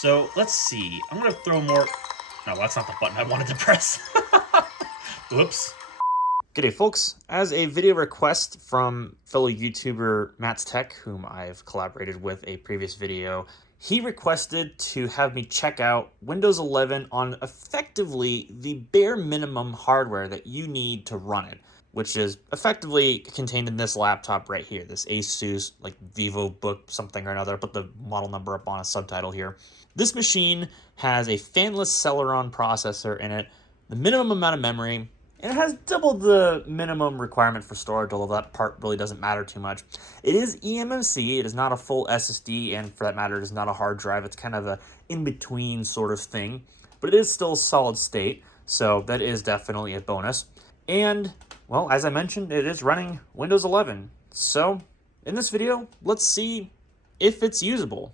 So let's see. I'm gonna throw more. No, that's not the button I wanted to press. Whoops. G'day folks, as a video request from fellow YouTuber Matt's Tech, whom I've collaborated with a previous video, he requested to have me check out Windows 11 on effectively the bare minimum hardware that you need to run it, which is effectively contained in this laptop right here, this Asus like VivoBook something or another. I put the model number up on a subtitle here. This machine has a fanless Celeron processor in it, the minimum amount of memory, and it has double the minimum requirement for storage, although that part really doesn't matter too much. It is eMMC, it is not a full SSD, and for that matter, it is not a hard drive. It's kind of a in-between sort of thing, but it is still solid state, so that is definitely a bonus. And, well, as I mentioned, it is running Windows 11. So, in this video, let's see if it's usable.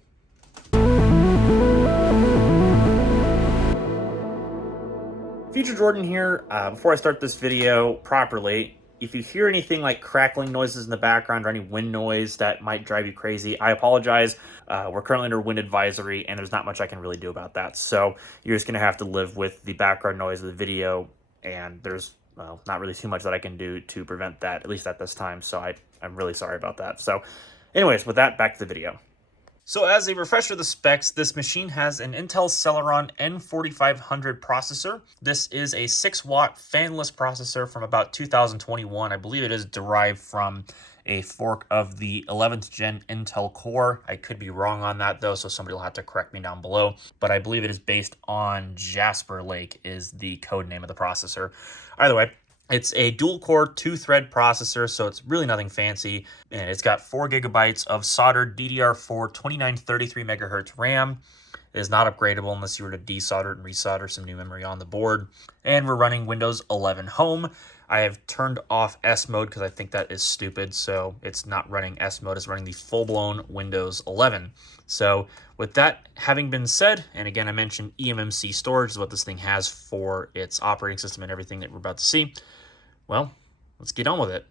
Future Jordan here. Before I start this video properly, if you hear anything like crackling noises in the background or any wind noise that might drive you crazy, I apologize. We're currently under wind advisory and there's not much I can really do about that. So you're just going to have to live with the background noise of the video, and there's not really too much that I can do to prevent that, at least at this time. So I'm really sorry about that. So anyways, with that, back to the video. So as a refresher of the specs, this machine has an Intel Celeron N4500 processor. This is a 6-watt fanless processor from about 2021. I believe it is derived from a fork of the 11th gen Intel Core. I could be wrong on that though, so somebody will have to correct me down below. But I believe it is based on Jasper Lake is the code name of the processor. Either way, it's a dual-core 2-thread processor, so it's really nothing fancy, and it's got 4 gigabytes of soldered DDR4 2933 megahertz RAM. It is not upgradable unless you were to desolder and resolder some new memory on the board. And we're running Windows 11 Home. I have turned off S mode because I think that is stupid, so it's not running S mode, it's running the full-blown Windows 11. So with that having been said, and again I mentioned eMMC storage is what this thing has for its operating system and everything that we're about to see. Well, let's get on with it.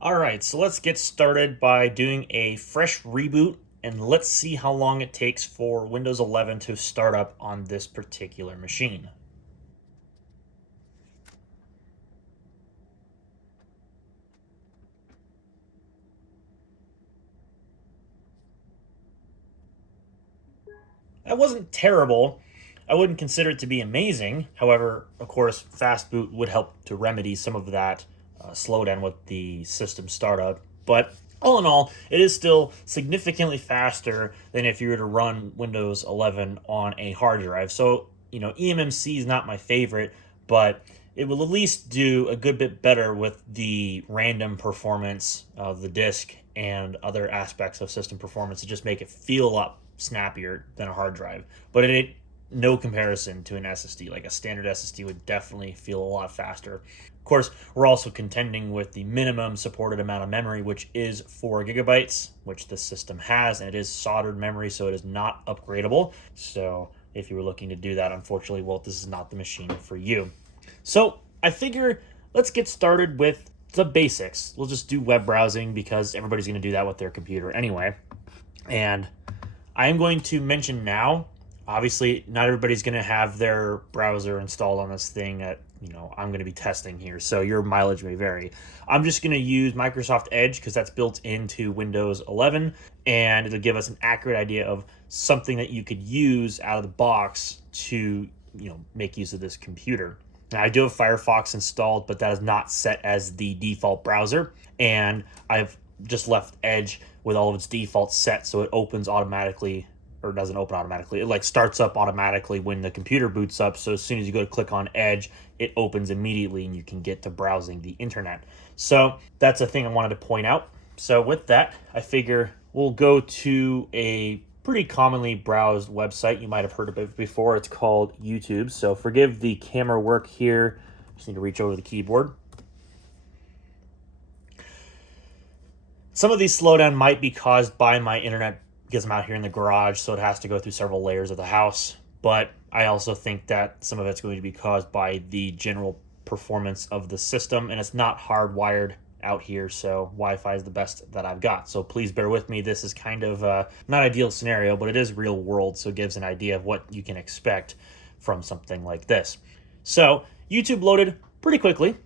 All right, so let's get started by doing a fresh reboot, and let's see how long it takes for Windows 11 to start up on this particular machine. That wasn't terrible. I wouldn't consider it to be amazing. However, of course, fast boot would help to remedy some of that slowdown with the system startup. But all in all, it is still significantly faster than if you were to run Windows 11 on a hard drive. So, eMMC is not my favorite, but it will at least do a good bit better with the random performance of the disk and other aspects of system performance to just make it feel a lot snappier than a hard drive. But it ain't no comparison to an SSD. Like a standard SSD would definitely feel a lot faster. Of course, we're also contending with the minimum supported amount of memory, which is 4 gigabytes, which the system has, and it is soldered memory, so it is not upgradable. So if you were looking to do that, unfortunately, well, this is not the machine for you. So I figure let's get started with the basics. We'll just do web browsing because everybody's going to do that with their computer anyway. And I am going to mention now, obviously, not everybody's going to have their browser installed on this thing that, I'm going to be testing here, so your mileage may vary. I'm just going to use Microsoft Edge because that's built into Windows 11, and it'll give us an accurate idea of something that you could use out of the box to, make use of this computer. Now, I do have Firefox installed, but that is not set as the default browser, and I've just left Edge with all of its defaults set so it opens automatically, or doesn't open automatically. It starts up automatically when the computer boots up. So as soon as you go to click on Edge, it opens immediately and you can get to browsing the internet. So that's a thing I wanted to point out. So with that, I figure we'll go to a pretty commonly browsed website. You might have heard of it before. It's called YouTube. So forgive the camera work here. Just need to reach over the keyboard. Some of these slowdown might be caused by my internet because I'm out here in the garage, so it has to go through several layers of the house. But I also think that some of it's going to be caused by the general performance of the system, and it's not hardwired out here, so Wi-Fi is the best that I've got. So please bear with me. This is kind of not ideal scenario, but it is real world, so it gives an idea of what you can expect from something like this. So YouTube loaded pretty quickly.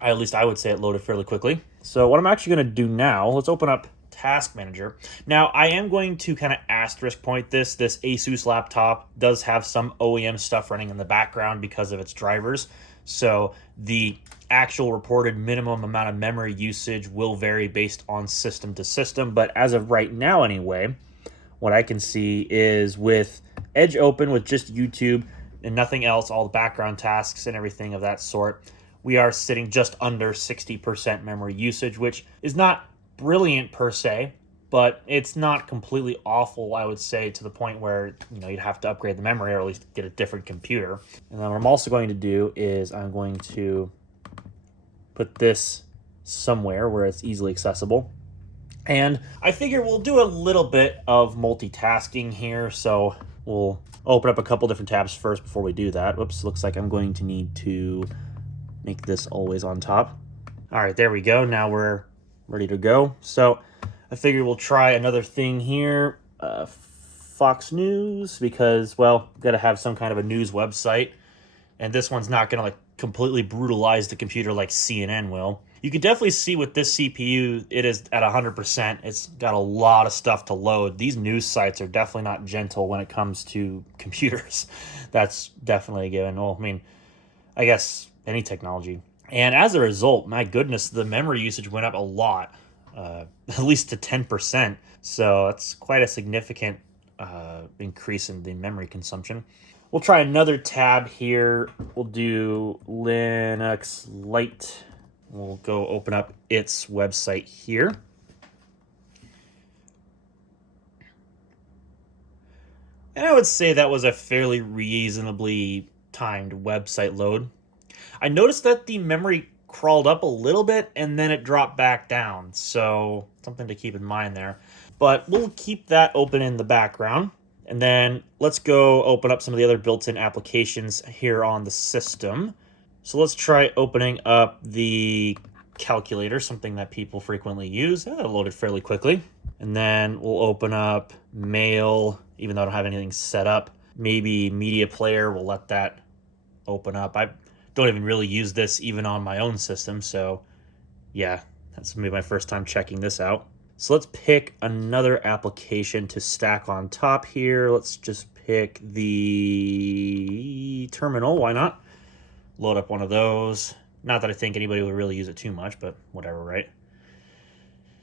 At least I would say it loaded fairly quickly. So what I'm actually going to do now, let's open up Task Manager. Now, I am going to kind of asterisk point this. This Asus laptop does have some OEM stuff running in the background because of its drivers. So the actual reported minimum amount of memory usage will vary based on system to system. But as of right now anyway, what I can see is with Edge open with just YouTube and nothing else, all the background tasks and everything of that sort, we are sitting just under 60% memory usage, which is not brilliant per se, but it's not completely awful, I would say, to the point where you'd have to upgrade the memory or at least get a different computer. And then what I'm also going to do is I'm going to put this somewhere where it's easily accessible. And I figure we'll do a little bit of multitasking here, so we'll open up a couple different tabs first before we do that. Whoops, looks like I'm going to need to make this always on top. All right, there we go. Now we're ready to go. So I figure we'll try another thing here, Fox News, because, well, got to have some kind of a news website, and this one's not going to like completely brutalize the computer like CNN will. You can definitely see with this CPU, it is at 100%. It's got a lot of stuff to load. These news sites are definitely not gentle when it comes to computers. That's definitely a given. Well, I mean, I guess any technology. And as a result, my goodness, the memory usage went up a lot, at least to 10%. So that's quite a significant increase in the memory consumption. We'll try another tab here. We'll do Linux Lite. We'll go open up its website here. And I would say that was a fairly reasonably timed website load. I noticed that the memory crawled up a little bit and then it dropped back down. So something to keep in mind there. But we'll keep that open in the background. And then let's go open up some of the other built-in applications here on the system. So let's try opening up the calculator, something that people frequently use. That loaded fairly quickly. And then we'll open up Mail, even though I don't have anything set up. Maybe Media Player, we'll let that open up. I don't even really use this even on my own system, so yeah, that's gonna be my first time checking this out. So let's pick another application to stack on top here. Let's just pick the terminal, why not? Load up one of those. Not that I think anybody would really use it too much, but whatever, right?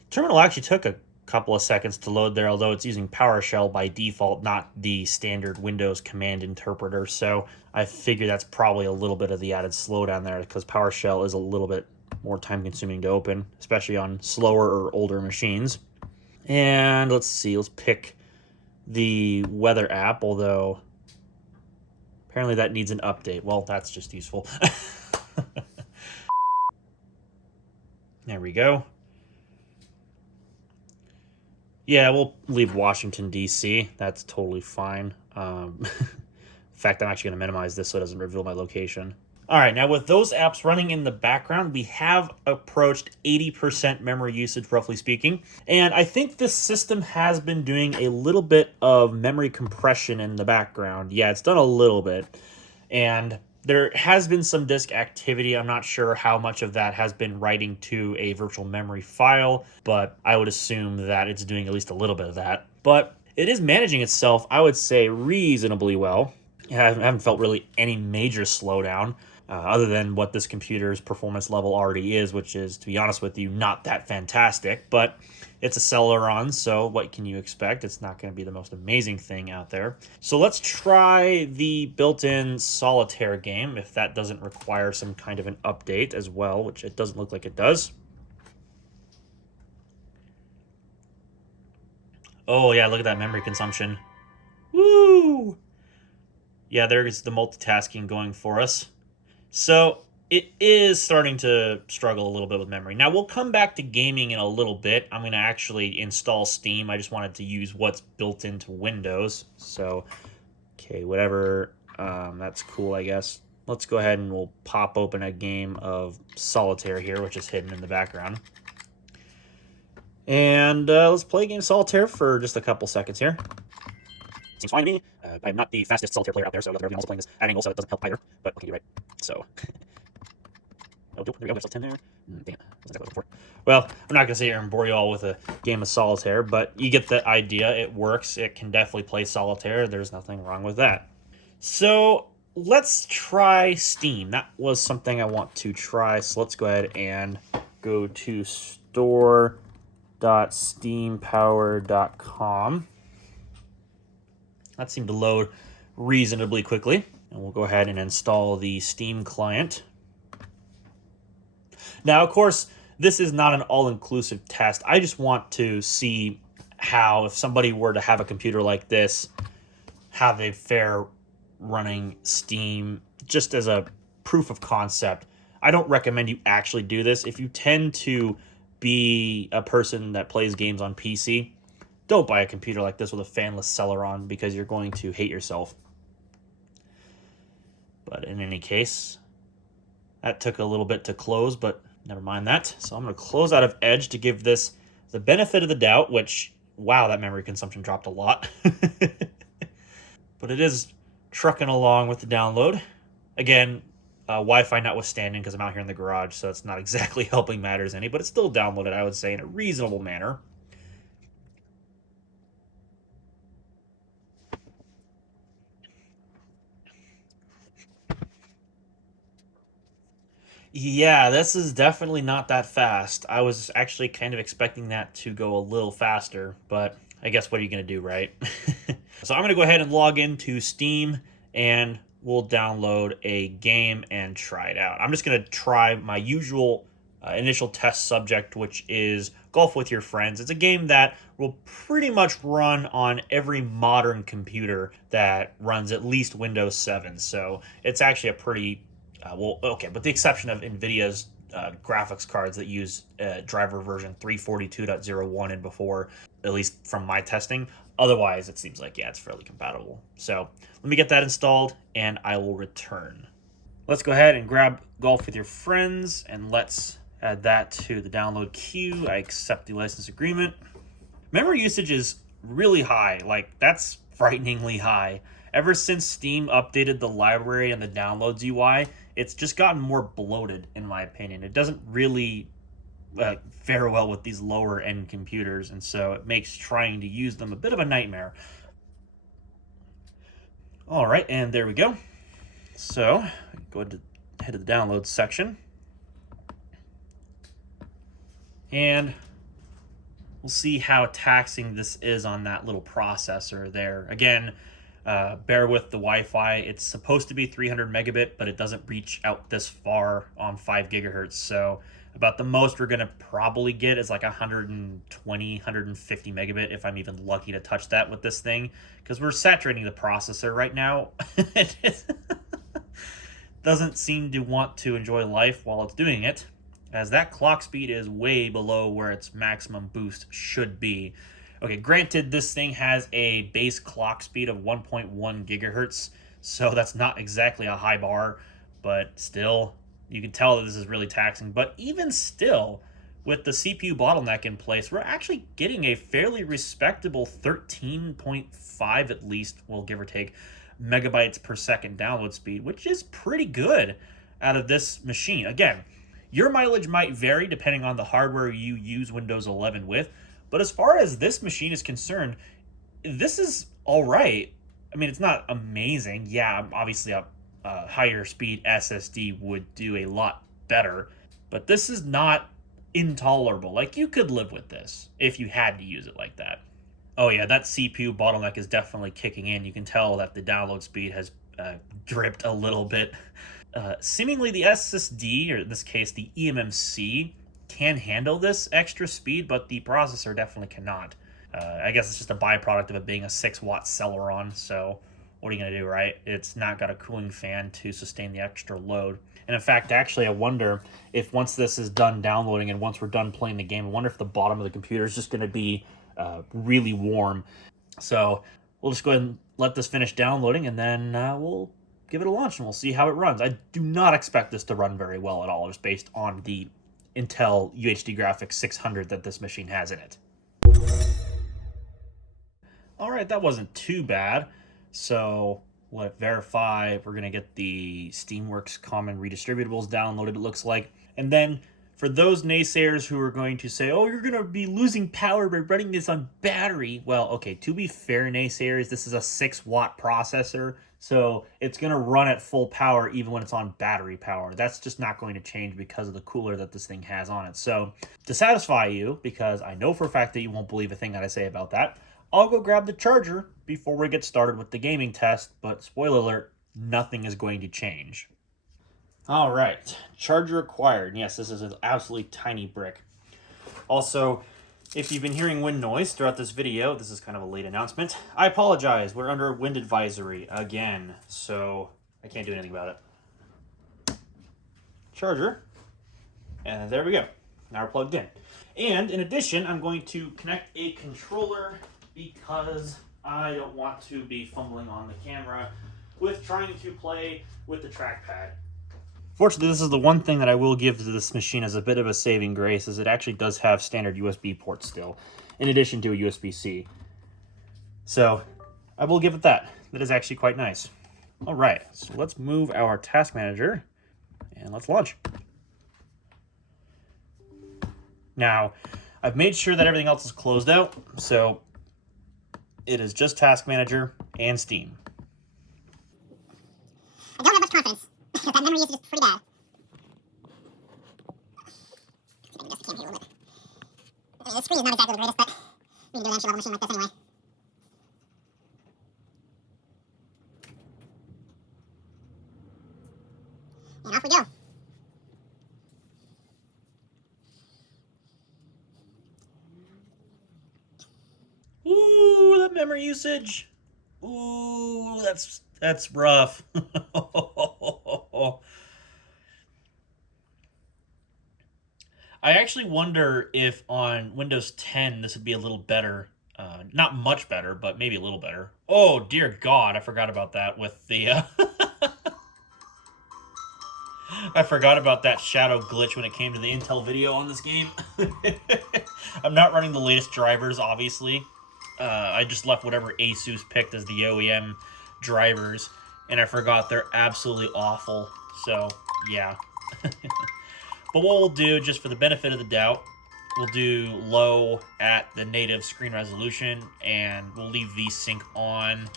Terminal actually took a couple of seconds to load there, although it's using PowerShell by default, not the standard Windows command interpreter. So I figure that's probably a little bit of the added slowdown there because PowerShell is a little bit more time consuming to open, especially on slower or older machines. And let's see, let's pick the weather app, although apparently that needs an update. Well, that's just useful. There we go. Yeah, we'll leave Washington, D.C. That's totally fine. In fact, I'm actually going to minimize this so it doesn't reveal my location. All right, now with those apps running in the background, we have approached 80% memory usage, roughly speaking. And I think this system has been doing a little bit of memory compression in the background. Yeah, it's done a little bit. And there has been some disk activity. I'm not sure how much of that has been writing to a virtual memory file, but I would assume that it's doing at least a little bit of that. But it is managing itself, I would say, reasonably well. I haven't felt really any major slowdown other than what this computer's performance level already is, which is, to be honest with you, not that fantastic. But it's a Celeron, so what can you expect? It's not going to be the most amazing thing out there. So let's try the built-in solitaire game, if that doesn't require some kind of an update as well, which it doesn't look like it does. Oh yeah, look at that memory consumption. Woo! Yeah, there's the multitasking going for us. So it is starting to struggle a little bit with memory. Now, we'll come back to gaming in a little bit. I'm going to actually install Steam. I just wanted to use what's built into Windows. So, okay, whatever. That's cool, I guess. Let's go ahead and we'll pop open a game of Solitaire here, which is hidden in the background. And let's play a game of solitaire for just a couple seconds here. Seems fine to me. I'm not the fastest solitaire player out there, so everyone else playing this at an angle, so it doesn't help either. But what can you do, right? So, oh, there we go. There's like 10 there. Damn, wasn't that what I was looking for? Well, I'm not gonna sit here and bore you all with a game of solitaire, but you get the idea. It works. It can definitely play solitaire. There's nothing wrong with that. So let's try Steam. That was something I want to try. So let's go ahead and go to store.steampower.com. That seemed to load reasonably quickly. And we'll go ahead and install the Steam client. Now, of course, this is not an all-inclusive test. I just want to see how, if somebody were to have a computer like this, how they fare running Steam, just as a proof of concept. I don't recommend you actually do this. If you tend to be a person that plays games on PC, don't buy a computer like this with a fanless Celeron, because you're going to hate yourself. But in any case, that took a little bit to close, but never mind that. So I'm going to close out of Edge to give this the benefit of the doubt, which, wow, that memory consumption dropped a lot. But it is trucking along with the download. Again, Wi-Fi notwithstanding, because I'm out here in the garage, so it's not exactly helping matters any, but it's still downloaded, I would say, in a reasonable manner. Yeah, this is definitely not that fast. I was actually kind of expecting that to go a little faster, but I guess what are you going to do, right? So I'm going to go ahead and log into Steam, and we'll download a game and try it out. I'm just going to try my usual initial test subject, which is Golf with Your Friends. It's a game that will pretty much run on every modern computer that runs at least Windows 7. So it's actually a pretty with the exception of NVIDIA's graphics cards that use driver version 342.01 and before, at least from my testing. Otherwise, it seems like, yeah, it's fairly compatible. So let me get that installed, and I will return. Let's go ahead and grab Golf with Your Friends, and let's add that to the download queue. I accept the license agreement. Memory usage is really high. Like, that's frighteningly high. Ever since Steam updated the library and the downloads UI, it's just gotten more bloated, in my opinion. It doesn't really fare well with these lower end computers, and so it makes trying to use them a bit of a nightmare. All right, and there we go. So go ahead to head to the downloads section, and we'll see how taxing this is on that little processor there. Again, bear with the Wi-Fi. It's supposed to be 300 megabit, but it doesn't reach out this far on 5 gigahertz. So about the most we're going to probably get is like 120, 150 megabit, if I'm even lucky to touch that with this thing, because we're saturating the processor right now. It doesn't seem to want to enjoy life while it's doing it, as that clock speed is way below where its maximum boost should be. Okay, granted, this thing has a base clock speed of 1.1 gigahertz, so that's not exactly a high bar, but still, you can tell that this is really taxing. But even still, with the CPU bottleneck in place, we're actually getting a fairly respectable 13.5 at least, well, give or take, megabytes per second download speed, which is pretty good out of this machine. Again, your mileage might vary depending on the hardware you use Windows 11 with, but as far as this machine is concerned, this is all right. I mean, it's not amazing. Yeah, obviously a higher speed SSD would do a lot better, but this is not intolerable. Like, you could live with this if you had to use it like that. Oh yeah, that CPU bottleneck is definitely kicking in. You can tell that the download speed has dripped a little bit. Seemingly the SSD, or in this case the eMMC, can handle this extra speed, but the processor definitely cannot. I guess it's just a byproduct of it being a 6-watt Celeron, so what are you going to do, right? It's not got a cooling fan to sustain the extra load. And in fact, actually, I wonder if once this is done downloading and once we're done playing the game, I wonder if the bottom of the computer is just going to be really warm. So we'll just go ahead and let this finish downloading, and then we'll give it a launch, and we'll see how it runs. I do not expect this to run very well at all, just based on the Intel UHD graphics 600 that this machine has in it. All right, that wasn't too bad. So let verify. We're gonna get the Steamworks common redistributables downloaded, it looks like. And then for those naysayers who are going to say, oh, you're gonna be losing power by running this on battery. Well, okay, to be fair, naysayers, this is a 6-watt processor. So it's gonna run at full power even when it's on battery power. That's just not going to change because of the cooler that this thing has on it. So to satisfy you, because I know for a fact that you won't believe a thing that I say about that, I'll go grab the charger before we get started with the gaming test, but spoiler alert, nothing is going to change. All right, charger acquired. Yes, this is an absolutely tiny brick. Also, if you've been hearing wind noise throughout this video, this is kind of a late announcement. I apologize, we're under wind advisory again, so I can't do anything about it. Charger, and there we go. Now we're plugged in. And in addition, I'm going to connect a controller because I don't want to be fumbling on the camera with trying to play with the trackpad. Fortunately, this is the one thing that I will give to this machine as a bit of a saving grace, is it actually does have standard USB ports still, in addition to a USB-C. So I will give it that. That is actually quite nice. All right, so let's move our task manager and let's launch. Now, I've made sure that everything else is closed out, so it is just Task Manager and Steam. I don't have much confidence, because that memory usage is pretty bad. I can adjust the cam here a little bit. I mean, the screen is not exactly the greatest, but we can do an entry-level machine like this anyway. And off we go. Ooh, that memory usage. Ooh, that's rough. I actually wonder if on Windows 10 this would be a little better. Not much better, but maybe a little better. Oh, dear God, I forgot about that with the... I forgot about that shadow glitch when it came to the Intel video on this game. I'm not running the latest drivers, obviously. I just left whatever Asus picked as the OEM drivers, and I forgot they're absolutely awful. So, yeah. But what we'll do, just for the benefit of the doubt, we'll do low at the native screen resolution, and we'll leave VSync on.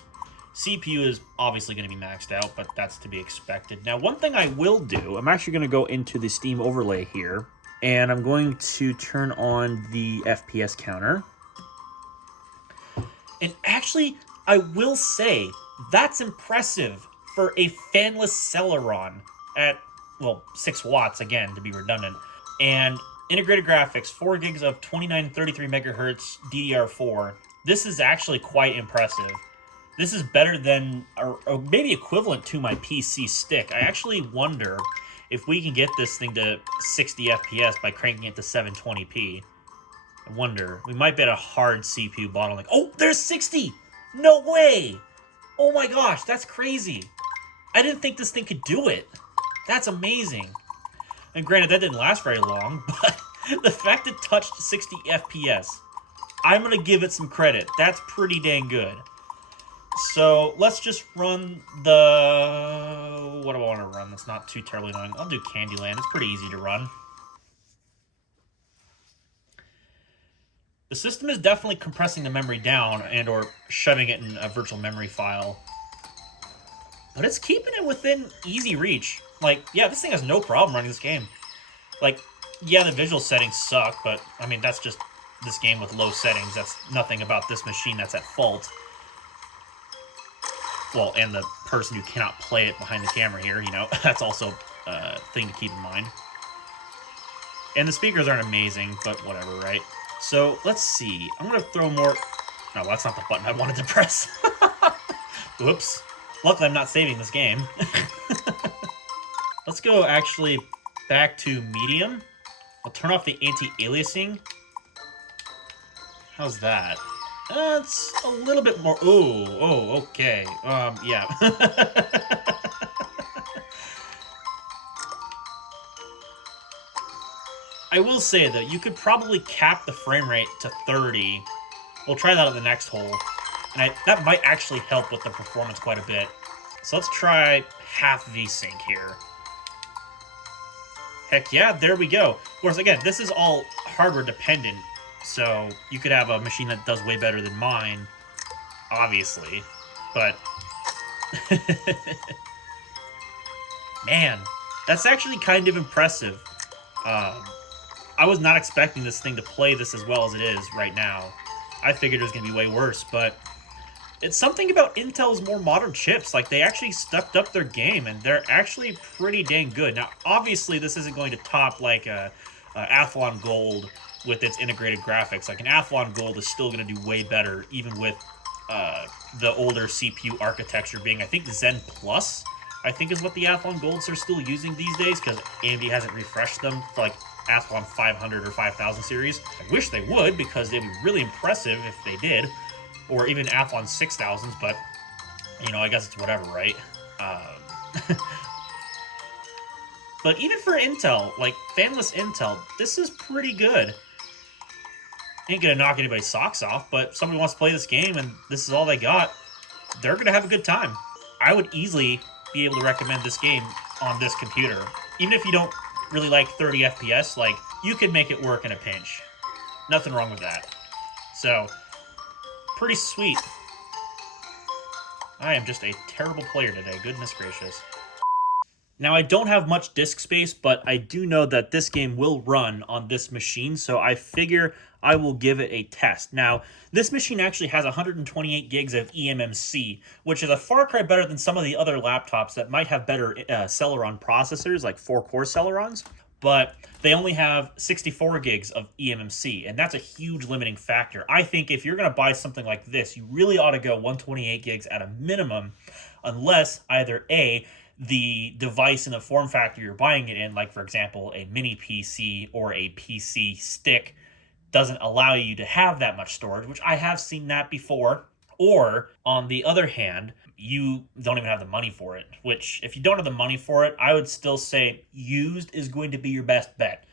CPU is obviously going to be maxed out, but that's to be expected. Now, one thing I will do, I'm actually going to go into the Steam overlay here, and I'm going to turn on the FPS counter. And actually, I will say, that's impressive for a fanless Celeron at, well, 6 watts, again, to be redundant. And integrated graphics, 4 gigs of 2933 megahertz DDR4. This is actually quite impressive. This is better than, or maybe equivalent to my PC stick. I actually wonder if we can get this thing to 60 FPS by cranking it to 720p. I wonder. We might be at a hard CPU bottleneck. Oh, there's 60! No way! Oh my gosh, that's crazy. I didn't think this thing could do it. That's amazing. And granted, that didn't last very long, but the fact it touched 60 FPS, I'm going to give it some credit. That's pretty dang good. So let's just run the... What do I want to run? That's not too terribly annoying. I'll do Candyland. It's pretty easy to run. The system is definitely compressing the memory down and or shoving it in a virtual memory file. But it's keeping it within easy reach. Like, yeah, this thing has no problem running this game. Like, yeah, the visual settings suck, but, I mean, that's just this game with low settings. That's nothing about this machine that's at fault. Well, and the person who cannot play it behind the camera here, you know, that's also a thing to keep in mind. And the speakers aren't amazing, but whatever, right? So, let's see. I'm going to throw more... No, that's not the button I wanted to press. Whoops. Luckily, I'm not saving this game. Let's go, actually, back to medium. I'll turn off the anti-aliasing. How's that? It's a little bit more... Oh, okay. Yeah. I will say, though, you could probably cap the frame rate to 30. We'll try that at the next hole. And that might actually help with the performance quite a bit. So let's try half VSync here. Heck yeah, there we go. Of course, again, this is all hardware dependent. So you could have a machine that does way better than mine, obviously. But man, that's actually kind of impressive. I was not expecting this thing to play this as well as it is right now. I figured it was going to be way worse, but it's something about Intel's more modern chips. Like, they actually stepped up their game, and they're actually pretty dang good. Now, obviously, this isn't going to top, like, a Athlon Gold with its integrated graphics. Like, an Athlon Gold is still going to do way better, even with the older CPU architecture being, I think, Zen Plus, I think is what the Athlon Golds are still using these days, because AMD hasn't refreshed them for, like, Athlon 500 or 5000 series. I wish they would, because they'd be really impressive if they did. Or even Athlon 6000s, but, you know, I guess it's whatever, right? But even for Intel, like, fanless Intel, this is pretty good. Ain't gonna knock anybody's socks off, but if somebody wants to play this game and this is all they got, they're gonna have a good time. I would easily be able to recommend this game on this computer. Even if you don't really like 30 FPS, like, you could make it work in a pinch. Nothing wrong with that. So, pretty sweet. I am just a terrible player today, goodness gracious. Now, I don't have much disk space, but I do know that this game will run on this machine, so I figure I will give it a test. Now, this machine actually has 128 gigs of eMMC, which is a far cry better than some of the other laptops that might have better Celeron processors, like 4-core Celerons, but they only have 64 gigs of eMMC, and that's a huge limiting factor. I think if you're going to buy something like this, you really ought to go 128 gigs at a minimum, unless either A, the device and the form factor you're buying it in, like for example a mini PC or a PC stick, doesn't allow you to have that much storage, which I have seen that before. Or on the other hand, you don't even have the money for it, which if you don't have the money for it, I would still say used is going to be your best bet.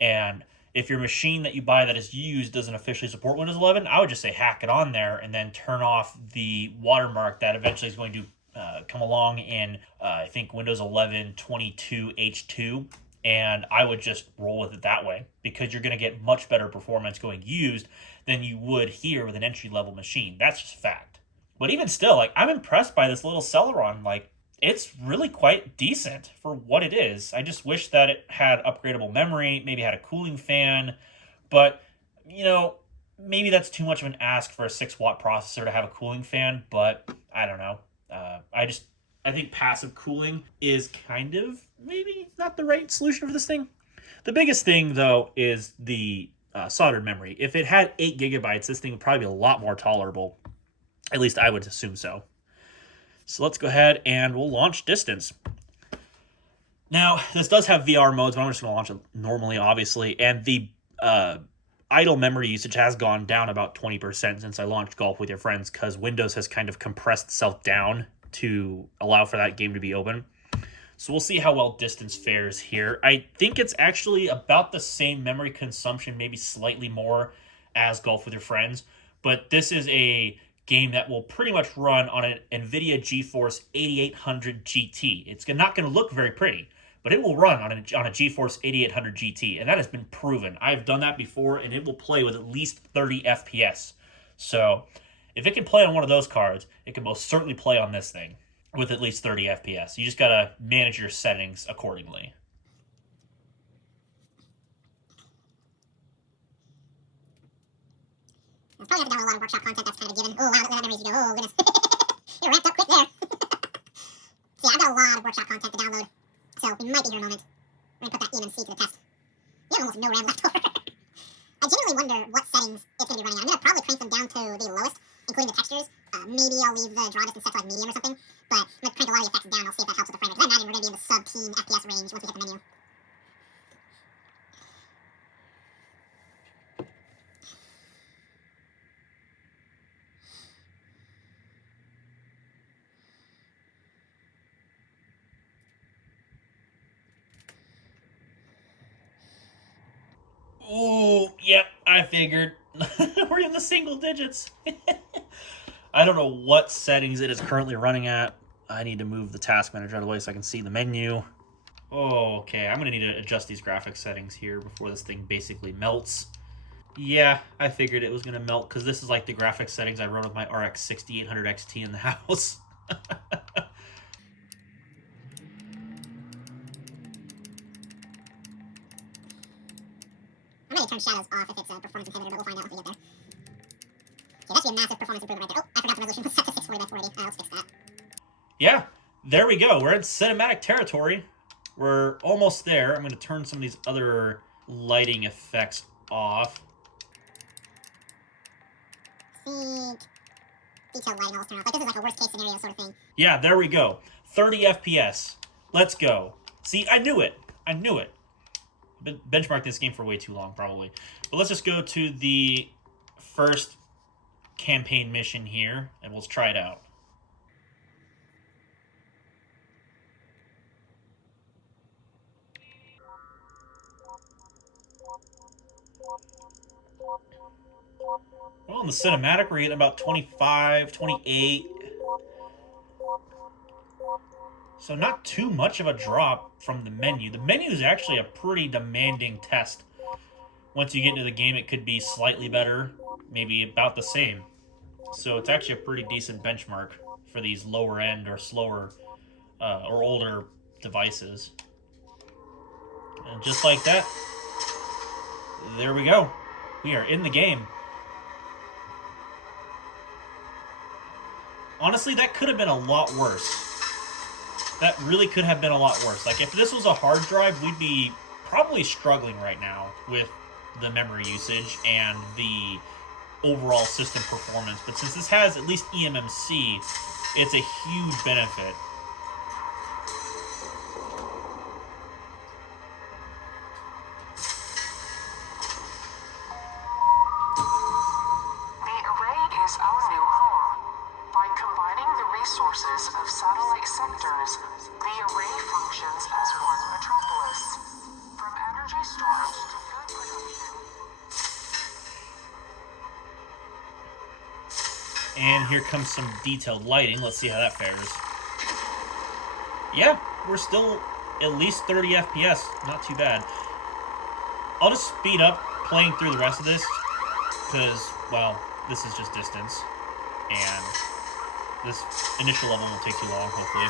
And if your machine that you buy that is used doesn't officially support Windows 11, I would just say hack it on there and then turn off the watermark that eventually is going to come along in, I think, Windows 11 22H2. And I would just roll with it that way, because you're going to get much better performance going used than you would here with an entry-level machine. That's just fact. But even still, like, I'm impressed by this little Celeron. Like, it's really quite decent for what it is. I just wish that it had upgradable memory, maybe had a cooling fan, but, you know, maybe that's too much of an ask for a 6-watt processor to have a cooling fan, but I don't know. I think passive cooling is kind of maybe not the right solution for this thing. The biggest thing, though, is the soldered memory. If it had 8 gigabytes, this thing would probably be a lot more tolerable. At least I would assume so. So let's go ahead and we'll launch Distance. Now, this does have VR modes, but I'm just going to launch it normally, obviously. And the idle memory usage has gone down about 20% since I launched Golf with Your Friends, because Windows has kind of compressed itself down to allow for that game to be open. So we'll see how well Distance fares here. I think it's actually about the same memory consumption, maybe slightly more, as Golf with Your Friends. But this is a game that will pretty much run on an NVIDIA GeForce 8800 GT. It's not going to look very pretty, but it will run on a GeForce 8800 GT, and that has been proven. I've done that before, and it will play with at least 30 FPS. So if it can play on one of those cards, it can most certainly play on this thing with at least 30 FPS. You just got to manage your settings accordingly. I'll probably have to download a lot of workshop content, that's kind of a given. Oh, wow, look at that memories you go. Oh, goodness. It ramped up quick there. So yeah, I've got a lot of workshop content to download, so we might be here in a moment. We're going to put that eMMC to the test. We have almost no RAM left over. I genuinely wonder what settings it's going to be running on. I'm going to probably crank them down to the lowest, including the textures. Maybe I'll leave the draw distance set to like medium or something, but I'm going to crank a lot of the effects down. I'll see if that helps with the frame rate. I imagine we're going to be in the sub-teen FPS range once we hit the menu. Oh, yep, I figured. We're in the single digits. I don't know what settings it is currently running at. I need to move the task manager out of the way so I can see the menu. Oh, okay, I'm going to need to adjust these graphics settings here before this thing basically melts. Yeah, I figured it was going to melt because this is like the graphics settings I wrote with my RX 6800 XT in the house. I'm going to turn shadows off if it's a performance inhibitor, but we'll find out once we get there. Okay, that should be a massive performance improvement right there. Oh, I forgot the resolution was set to 640 by 480. Let's fix that. Yeah, there we go. We're in cinematic territory. We're almost there. I'm going to turn some of these other lighting effects off. I think detailed lighting I'll turn off. Like, this is like a worst case scenario sort of thing. Yeah, there we go. 30 FPS. Let's go. See, I knew it. I knew it. Been benchmarked this game for way too long, probably. But let's just go to the first campaign mission here, and we'll try it out. Well, in the cinematic, we're getting about 25, 28. So not too much of a drop from the menu. The menu is actually a pretty demanding test. Once you get into the game, it could be slightly better, maybe about the same. So it's actually a pretty decent benchmark for these lower end or slower or older devices. And just like that, there we go. We are in the game. Honestly, that could have been a lot worse. That really could have been a lot worse. Like, if this was a hard drive, we'd be probably struggling right now with the memory usage and the overall system performance. But since this has at least eMMC, it's a huge benefit. Of satellite sectors, the array functions as one metropolis. From energy storage to food production. And here comes some detailed lighting. Let's see how that fares. Yeah, we're still at least 30 FPS. Not too bad. I'll just speed up playing through the rest of this because, well, this is just distance. And this initial level won't take too long, hopefully.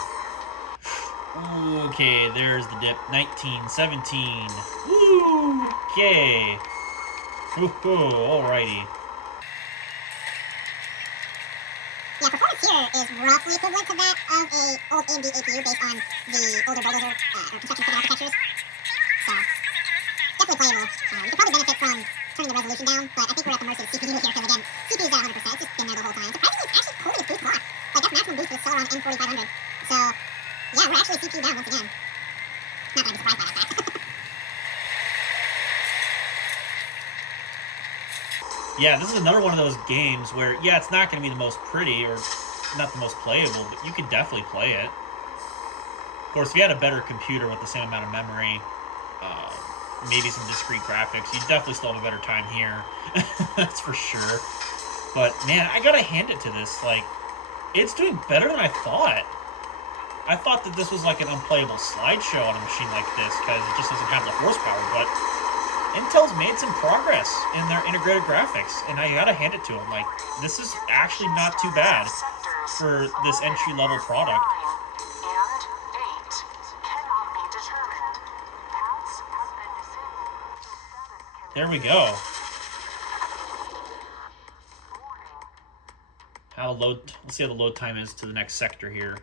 Okay, there's the dip. 19, 17. Woo! Okay. Woohoo, alrighty. Yeah, performance here is roughly equivalent to that of a old AMD APU based on the older bulldozer or construction equipment architectures. So, definitely playable. You could probably benefit from turning the resolution down, but I think we're at the mercy of the CPU here, because again, CPU is at 100%, it's been there the whole time. Surprisingly, it's actually holding its boost clock. Like, that's maximum boost is still around M4500. So, yeah, we're actually CPU down once again. Not that I'd be surprised by that fact. Yeah, this is another one of those games where, yeah, it's not going to be the most pretty or not the most playable, but you could definitely play it. Of course, if you had a better computer with the same amount of memory, maybe some discrete graphics, you'd definitely still have a better time here. That's for sure. But, man, I gotta hand it to this. Like, it's doing better than I thought. I thought that this was like an unplayable slideshow on a machine like this because it just doesn't have the horsepower, but Intel's made some progress in their integrated graphics, and I gotta hand it to them. Like, this is actually not too bad for this entry-level product. There we go. Let's see how the load time is to the next sector here.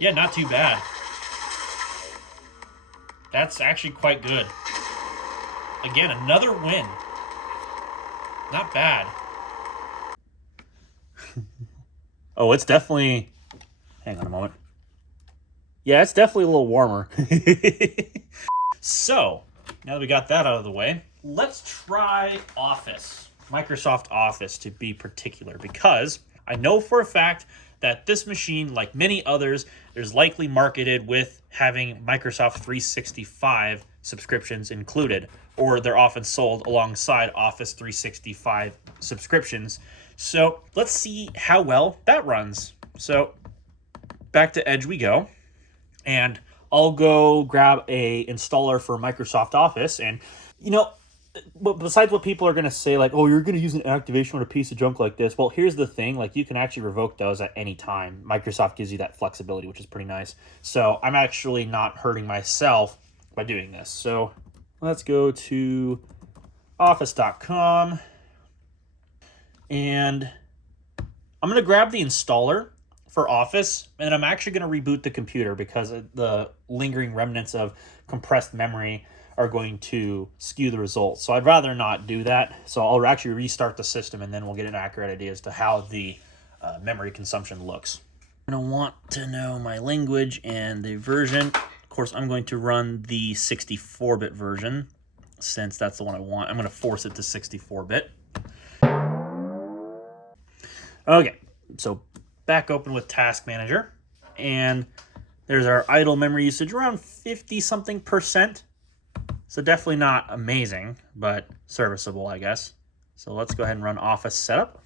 Yeah, not too bad. That's actually quite good. Again, another win. Not bad. Oh, it's definitely... Hang on a moment. Yeah, it's definitely a little warmer. So, now that we got that out of the way, let's try Office. Microsoft Office, to be particular, because I know for a fact that this machine, like many others, is likely marketed with having Microsoft 365 subscriptions included, or they're often sold alongside Office 365 subscriptions. So let's see how well that runs. So back to Edge we go, and I'll go grab a installer for Microsoft Office. And but besides what people are going to say, like, oh, you're going to use an activation on a piece of junk like this. Well, here's the thing. Like, you can actually revoke those at any time. Microsoft gives you that flexibility, which is pretty nice. So I'm actually not hurting myself by doing this. So let's go to office.com. And I'm going to grab the installer for Office. And I'm actually going to reboot the computer because the lingering remnants of compressed memory are going to skew the results. So I'd rather not do that. So I'll actually restart the system, and then we'll get an accurate idea as to how the memory consumption looks. I'm going to want to know my language and the version. Of course, I'm going to run the 64-bit version since that's the one I want. I'm going to force it to 64-bit. Okay, so back open with Task Manager. And there's our idle memory usage, around 50-something%. So definitely not amazing, but serviceable, I guess. So let's go ahead and run Office Setup.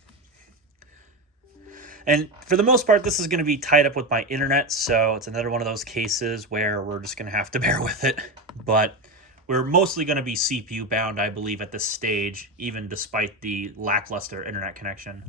And for the most part, this is going to be tied up with my internet, so it's another one of those cases where we're just going to have to bear with it. But we're mostly going to be CPU bound, I believe, at this stage, even despite the lackluster internet connection.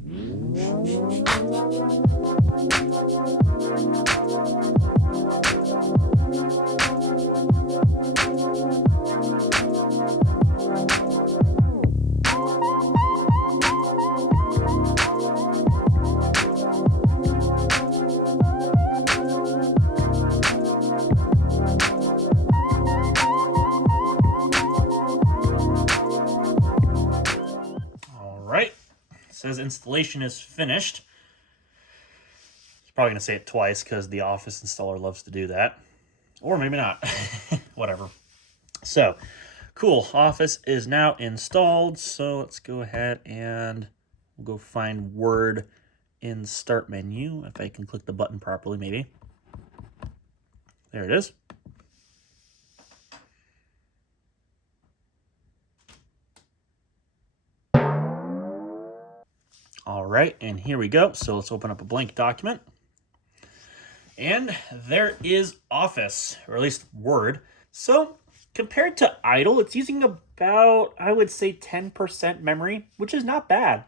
Says installation is finished. It's probably going to say it twice because the Office installer loves to do that. Or maybe not. Whatever. So, cool. Office is now installed. So let's go ahead and we'll go find Word in Start menu. If I can click the button properly, maybe. There it is. All right, and here we go. So let's open up a blank document. And there is Office, or at least Word. So compared to idle, it's using about, I would say, 10% memory, which is not bad.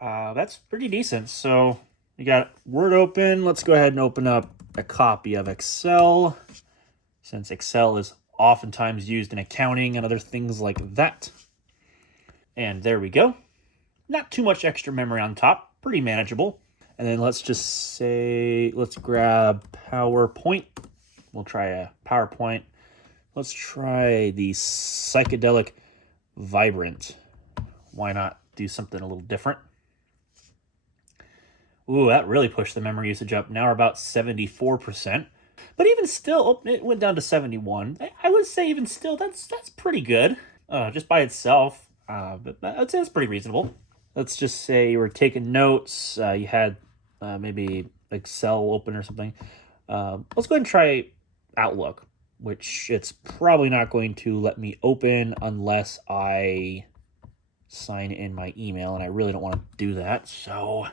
That's pretty decent. So we got Word open. Let's go ahead and open up a copy of Excel, since Excel is oftentimes used in accounting and other things like that. And there we go. Not too much extra memory on top. Pretty manageable. And then let's just say, let's grab PowerPoint. We'll try a PowerPoint. Let's try the Psychedelic Vibrant. Why not do something a little different? Ooh, that really pushed the memory usage up. Now we're about 74%. But even still, it went down to 71. I would say even still, that's pretty good. Just by itself. But I'd say that's pretty reasonable. Let's just say you were taking notes. You had maybe Excel open or something. Let's go ahead and try Outlook, which it's probably not going to let me open unless I sign in my email, and I really don't want to do that. So,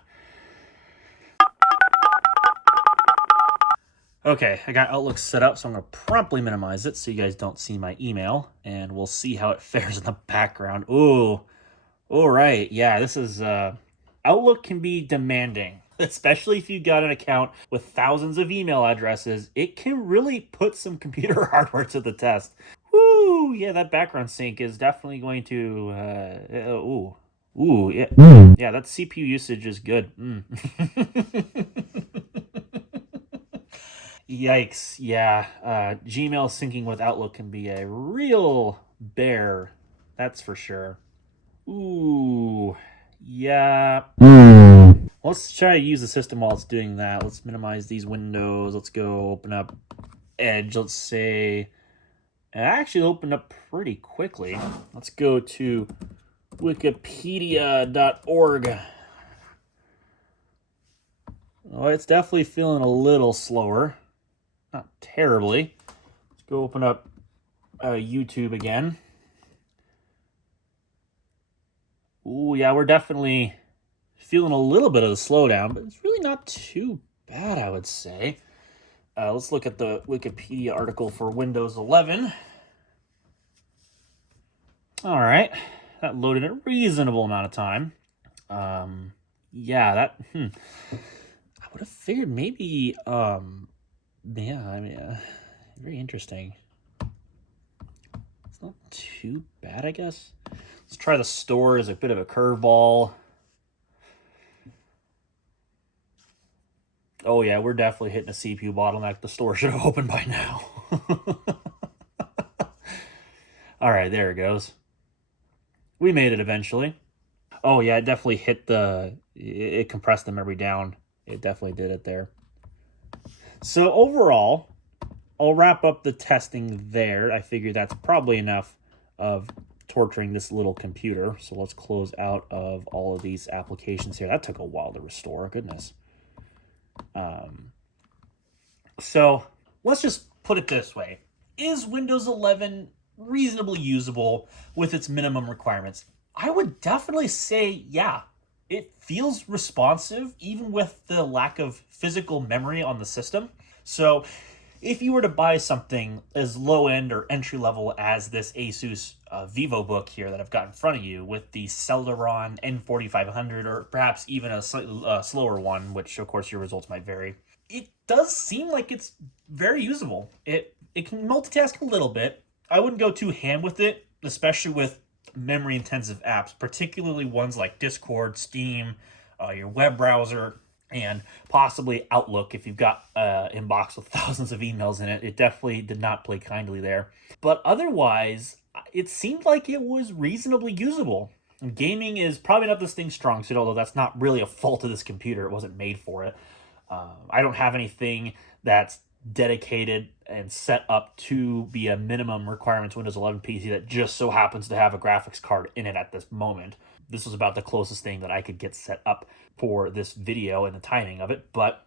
okay, I got Outlook set up, so I'm going to promptly minimize it so you guys don't see my email, and we'll see how it fares in the background. Ooh. All right, yeah, this is, Outlook can be demanding, especially if you've got an account with thousands of email addresses. It can really put some computer hardware to the test. Woo, yeah, that background sync is definitely going to, yeah, yeah, that CPU usage is good. Yikes, yeah, Gmail syncing with Outlook can be a real bear, that's for sure. Ooh, yeah. Let's try to use the system while it's doing that. Let's minimize these windows. Let's go open up Edge. Let's say it actually opened up pretty quickly. Let's go to wikipedia.org. Oh, it's definitely feeling a little slower. Not terribly. Let's go open up YouTube again. Ooh, yeah, we're definitely feeling a little bit of the slowdown, but it's really not too bad, I would say. Let's look at the Wikipedia article for Windows 11. All right, that loaded in a reasonable amount of time. Yeah, I would have figured maybe, yeah, I mean, very interesting. It's not too bad, I guess. Let's try the store as a bit of a curveball. Oh yeah, we're definitely hitting a CPU bottleneck. The store should have opened by now. All right, there it goes. We made it eventually. Oh yeah, it definitely hit it compressed the memory down. It definitely did it there. So overall, I'll wrap up the testing there. I figure that's probably enough of torturing this little computer. So let's close out of all of these applications here. That took a while to restore, goodness. So let's just put it this way. Is Windows 11 reasonably usable with its minimum requirements? I would definitely say, yeah. It feels responsive, even with the lack of physical memory on the system. So if you were to buy something as low end or entry level as this Asus VivoBook here that I've got in front of you with the Celeron N4500, or perhaps even a slightly slower one, which of course your results might vary, it does seem like it's very usable. It can multitask a little bit. I wouldn't go too ham with it, especially with memory intensive apps, particularly ones like Discord, Steam, your web browser, and possibly Outlook. If you've got an inbox with thousands of emails in it, it definitely did not play kindly there. But otherwise, it seemed like it was reasonably usable. Gaming is probably not this thing's strong suit, although that's not really a fault of this computer. It wasn't made for it. I don't have anything that's dedicated and set up to be a minimum requirements Windows 11 PC that just so happens to have a graphics card in it at this moment. This was about the closest thing that I could get set up for this video and the timing of it. But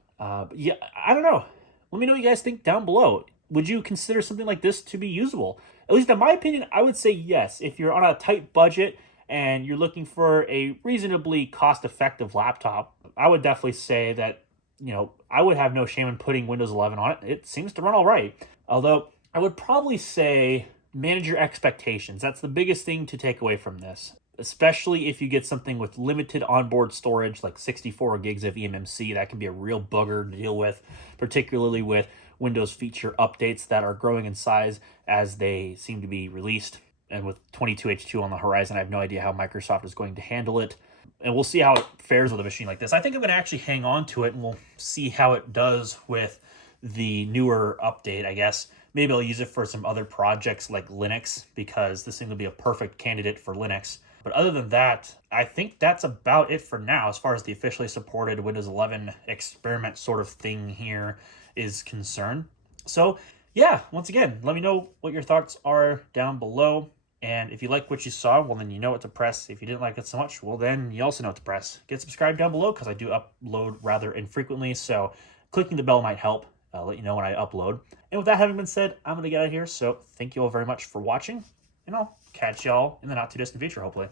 yeah, I don't know. Let me know what you guys think down below. Would you consider something like this to be usable? At least in my opinion, I would say yes. If you're on a tight budget and you're looking for a reasonably cost-effective laptop, I would definitely say that, you know, I would have no shame in putting Windows 11 on it. It seems to run all right. Although I would probably say manage your expectations. That's the biggest thing to take away from this, especially if you get something with limited onboard storage like 64 gigs of eMMC. That can be a real bugger to deal with, particularly with Windows feature updates that are growing in size as they seem to be released. And with 22H2 on the horizon, I have no idea how Microsoft is going to handle it. And we'll see how it fares with a machine like this. I think I'm going to actually hang on to it, and we'll see how it does with the newer update, I guess. Maybe I'll use it for some other projects like Linux, because this thing will be a perfect candidate for Linux. But other than that, I think that's about it for now as far as the officially supported Windows 11 experiment sort of thing here is concerned. So yeah, once again, let me know what your thoughts are down below. And if you like what you saw, well, then you know what to press. If you didn't like it so much, well, then you also know what to press. Get subscribed down below, because I do upload rather infrequently, so clicking the bell might help. I'll let you know when I upload. And with that having been said, I'm going to get out of here, so thank you all very much for watching, and I'll catch y'all in the not-too-distant future, hopefully.